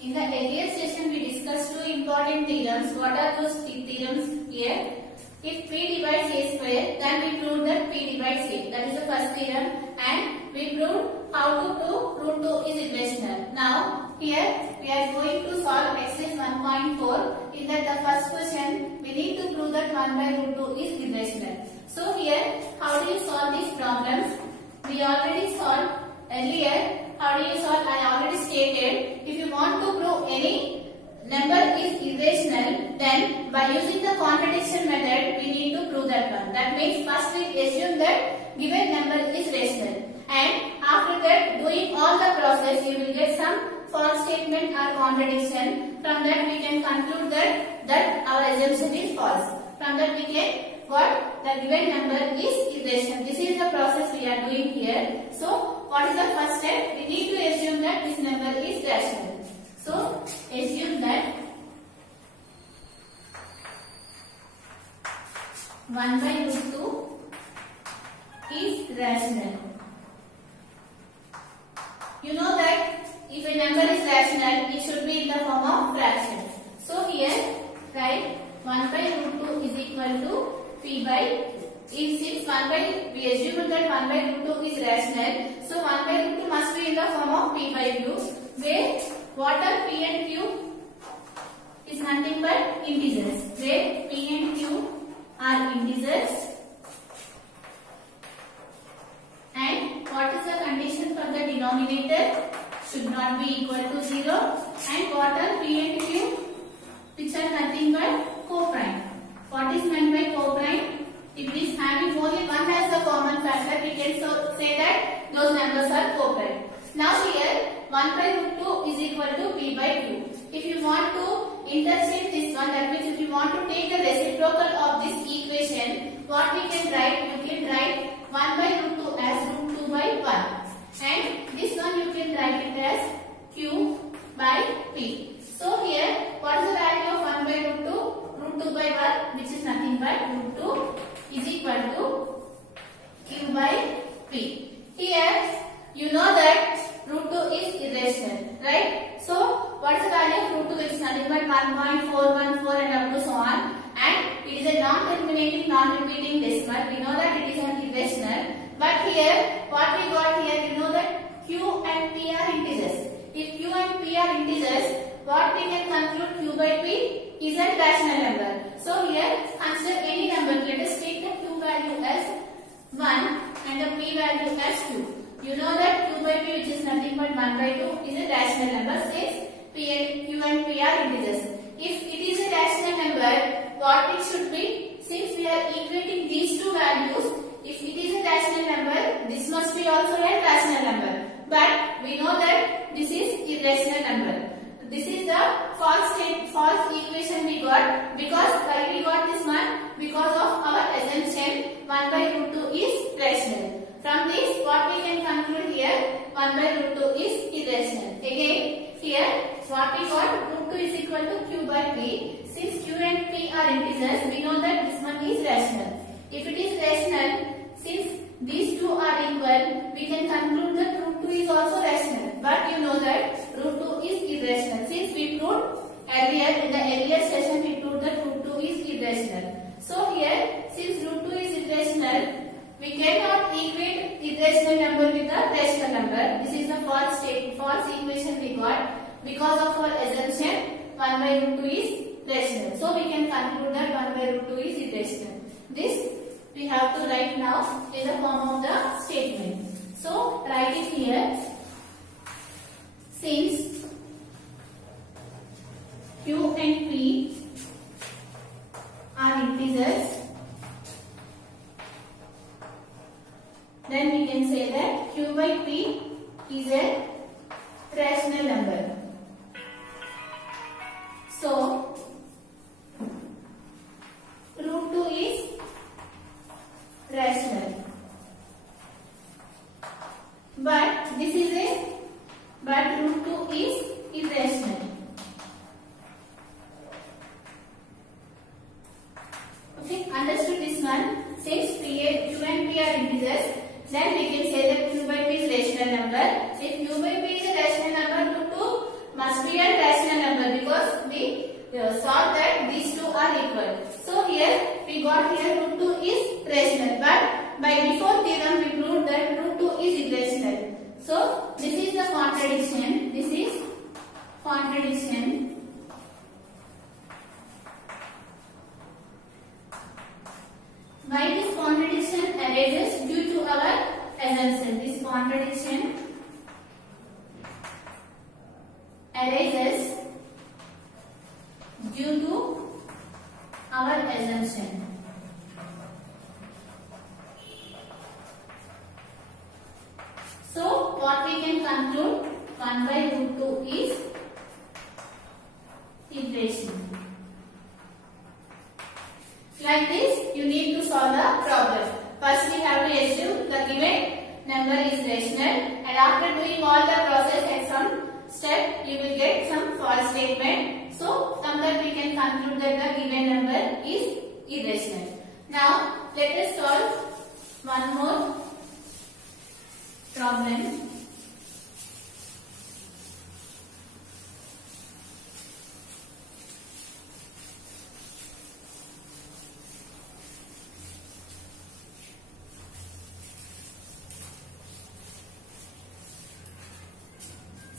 In the earlier session, we discussed two important theorems. What are those theorems here? If P divides A square, then we proved that P divides A. That is the first theorem. And we proved how to prove root 2 is irrational. Now, here we are going to solve exercise 1.4. In that the first question, we need to prove that 1 by root 2 is irrational. So here, how do you solve these problems? We already solved earlier. How do you solve? I already stated. If you want to prove any number is irrational, then by using the contradiction method, we need to prove that one. That means first we assume that given number is rational, and after that, doing all the process, you will get some false statement or contradiction. From that, we can conclude that our assumption is false. From that, we can what the given number is irrational. This is the process we are doing here. So, what is the first step? We need to assume that this number is rational. So, assume that 1 by root 2 is rational. You know that if a number is rational, it should be in the form of fraction. So, here write 1 by root 2 is equal to P by, since 1 by, we assume that 1 by root 2 is rational, so 1 by root 2 must be in the form of P by Q, where what are P and Q is nothing but integers, where P and Q are integers, and what is the condition for the denominator? Should not be equal to 0, and what are P and Q? Which are nothing but co-prime. What is meant by co-prime? If it is having only one as a common factor, we can say that those numbers are co-prime. Now here, 1 by root 2 is equal to P by Q. If you want to interchange this one, that means if you want to take the reciprocal of this equation, what we can write? You can write 1 by root 2 as root 2 by 1. And this one you can write it as Q by P. So here, what is the value of 1 by root 2? Root 2 by 1, which is nothing but root 2 is equal to Q by P. Here, you know that root 2 is irrational, right? So, what is the value of root 2? It is nothing but 1.414 and up to so on. And it is a non-terminating, non-repeating decimal. We know that it is an irrational. But here, what we got here, you know that Q and P are integers. If Q and P are integers, what we can conclude? Q by P is a rational number. So here, consider any number. Let us take the Q value as 1 and the P value as 2. You know that Q by P, which is nothing but 1 by 2, is a rational number since Q and P are integers. If it is a rational number, what it should be? Since we are equating these two values, if it is a rational number, this must be also a rational number. But we know that this is irrational number. This is the false equation we got. Because why we got this one? Because of our assumption 1 by root 2 is rational. From this, what we can conclude here? 1 by root 2 is irrational. Again, here what we got? Root 2 is equal to Q by P. Since Q and P are integers, we know that this one is rational. If it is rational, since these two are equal, we can conclude that root 2 is also rational. But you know that root 2 is irrational. Since we proved earlier, in the earlier session, we proved that root 2 is irrational. So here, since root 2 is irrational, we cannot equate irrational number with a rational number. This is the false equation we got. Because of our assumption, 1 by root 2 is rational. So we can conclude that 1 by root 2 is irrational. This we have to write now in the form of the statement. So write it here. Since Q and P are integers, then we can say that Q by P is a rational number. So, root 2 is rational. But root 2 is irrational. Okay, understood this one? Since Q and P are integers, then we can say that Q by P is rational number. If Q by P is a rational number, root 2 must be a rational equal. So here we got here root 2 is rational, but by default theorem we proved that root 2 is irrational. So this is the contradiction. This is contradiction. Why this contradiction arises? Due to our assumption. This contradiction arises due to our assumption. So what we can conclude? 1 by root 2 is irrational. Like this, you need to solve the problem. First, we have to assume the given number is rational, and after doing all the process at some step, you will get some false statement. So, from that we can conclude that the given number is irrational. Now, let us solve one more problem.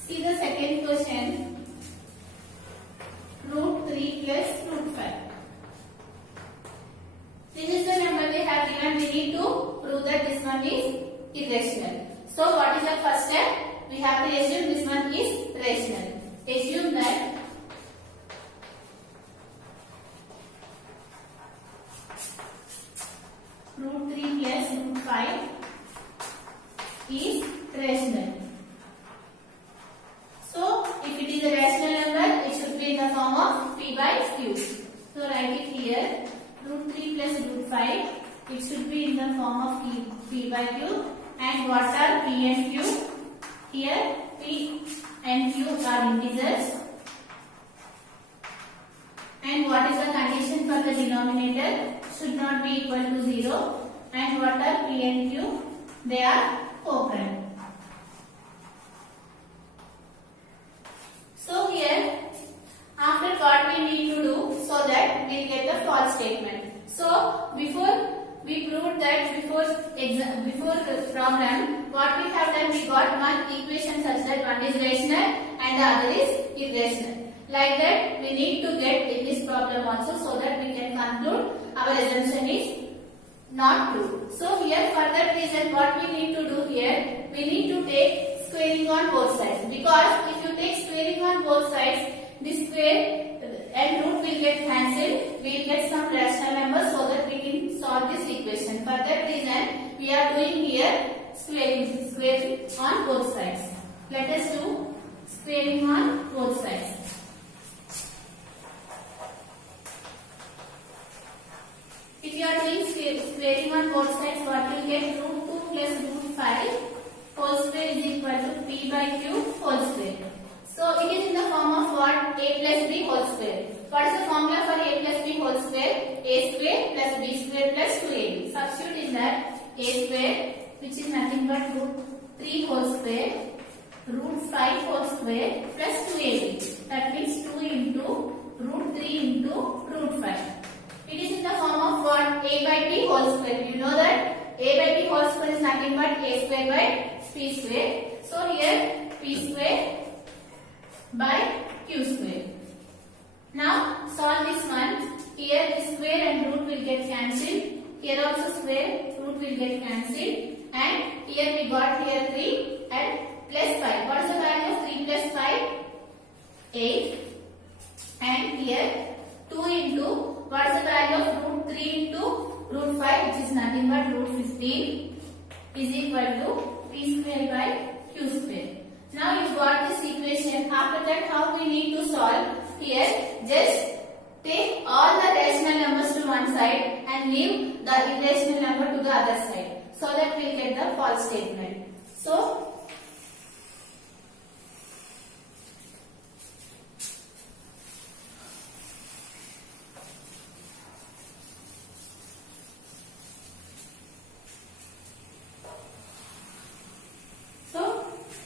See the second question. Root 3 plus root 5. This is the number they have given. We need to prove that this one is irrational. So what is the first step? We have to assume this one is rational. Assume that root 3 plus root 5 is rational. So, if it is a rational number, it should be in the form of p by q. So, write it here. Root 3 plus root 5, it should be in the form of p by q. And what are p and q? Here, p and q are integers. And what is the condition for the denominator? Should not be equal to 0. And what are p and q? They are co-prime. So here, after what we need to do so that we get the false statement. So before we proved that before the problem, what we have done, we got one equation such that one is rational and the other is irrational. Like that, we need to get in this problem also so that we can conclude our assumption is not true. So here for that reason, what we need to do here, we need to take squaring on both sides, because if you take squaring on both sides, this square and root will get cancelled. We will get some rational numbers so that we can solve this equation. For that reason, we are doing here squaring on both sides. Let us do squaring on both sides. If you are doing squaring on both sides, what you get? Root 2 plus root 5 whole square is equal to p by q whole square. So it is in the form of what? A plus b whole square. What is the formula for a plus b whole square? A square plus b square plus 2ab. Substitute in that a square, which is nothing but root 3 whole square, root 5 whole square plus 2ab. That means 2 into root 3 into root 5. It is in the form of what? A by b whole square. You know that a by b whole square is nothing but a square by p square. So here p square by q square. Now solve this one. Here the square and root will get cancelled. Here also square, root will get cancelled. And here we got here 3 and plus 5. What is the value of 3 plus 5? 8. And here 2 into, what is the value of root 3 into root 5, which is nothing but root 15, is equal to p square by q square. Now you got this equation. After that, how we need to solve? Here, just take all the rational numbers to one side and leave the irrational number to the other side, so that we will get the false statement. So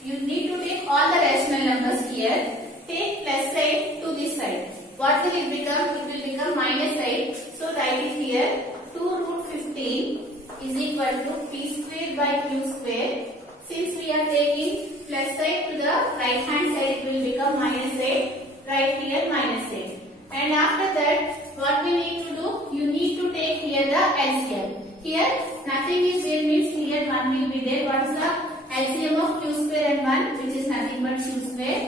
you need to take all the rational numbers here. Take plus side to this side. What will it become? It will become minus side. write it here. 2 root 15 is equal to p square by q square. Since we are taking plus side to the right hand side, it will become minus 8. Right here minus 8. And after that, what we need to do? You need to take here the LCM. Here nothing is there, means here 1 will be there. What is the LCM of q square and 1? Which is nothing but q square.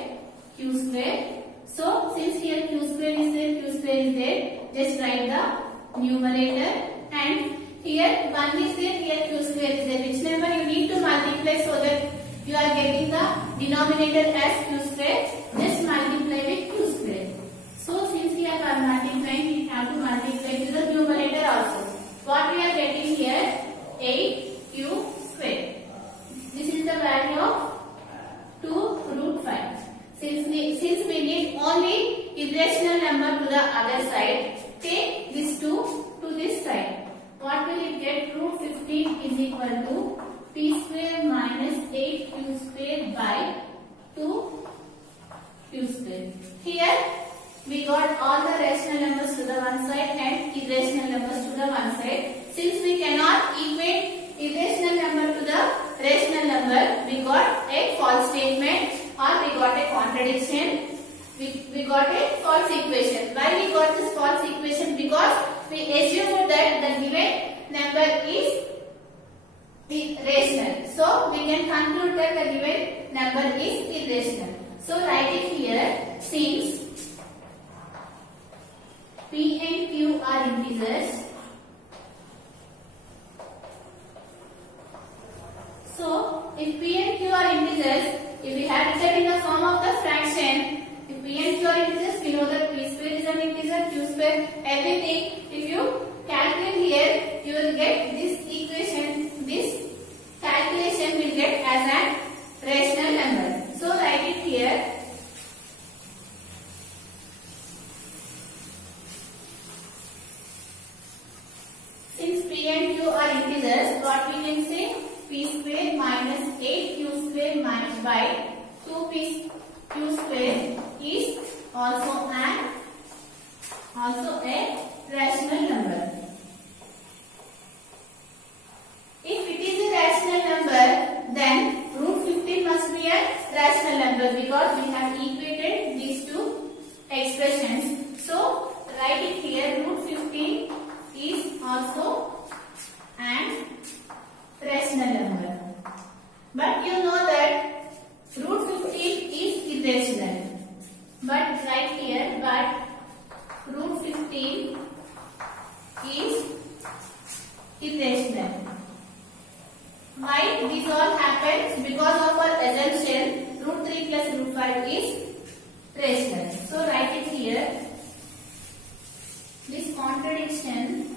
Q square. So since here q square is there, q square is there, just write the numerator. And here 1 is there, here q square is there. Which number you need to multiply so that you are getting the denominator as q square? Just multiply with q square. So since we are multiplying, we have to multiply to the numerator also. What we are getting here? 8q square. This is the value of 2 root 5. Since we need only irrational number to the other side, take this 2 to this side. What will it get? Root 15 is equal to p square minus 8q square by 2q square. Here we got all the rational numbers to the one side and irrational numbers to the one side. Since we cannot equate irrational number to the rational number, we got a false statement or we got a contradiction. We got a false equation. Why we got this false equation? Because we assumed that the given number is rational. So we can conclude that the given number is irrational. So write it here. Since p and q are integers, so if p and q are integers, if we have written in the form of the fraction, if p and q are integers, we know that p square is an integer, q square, everything. If you calculate here, you will get this equation, this calculation will get as a rational number. So write it here. Since p and q are integers, what we can say? P square minus 8q square minus by 2p q square is also a rational number. If it is a rational number, then root 15 must be a rational number because we have equated these two expressions. So write it here. Root 15 is also an rational number. But you know that root 15 is irrational. But right here, but root 15 is irrational. Why this all happens? Because of our assumption root 3 plus root 5 is rational. So write it here. This contradiction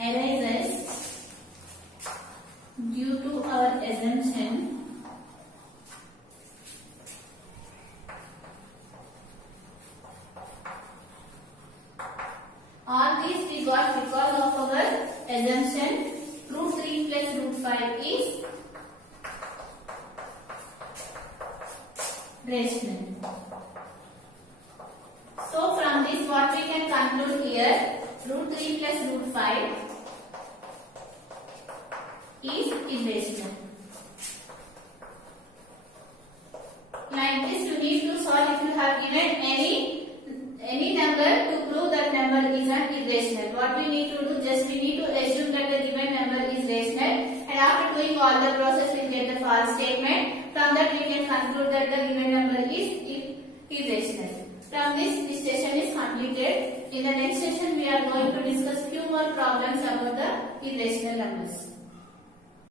arises due to our assumption all these we got because of our assumption root 3 plus root 5 is rational. So from this what we can conclude here, root 3 plus root 5 is irrational. Like this you need to solve if you have given any number to prove that number is an irrational. What we need to do, just we need to assume that the given number is rational, and after doing all the process we get the false statement. From that we can conclude that the given number is irrational. From this session is completed. In the next session we are going to discuss few more problems about the irrational numbers.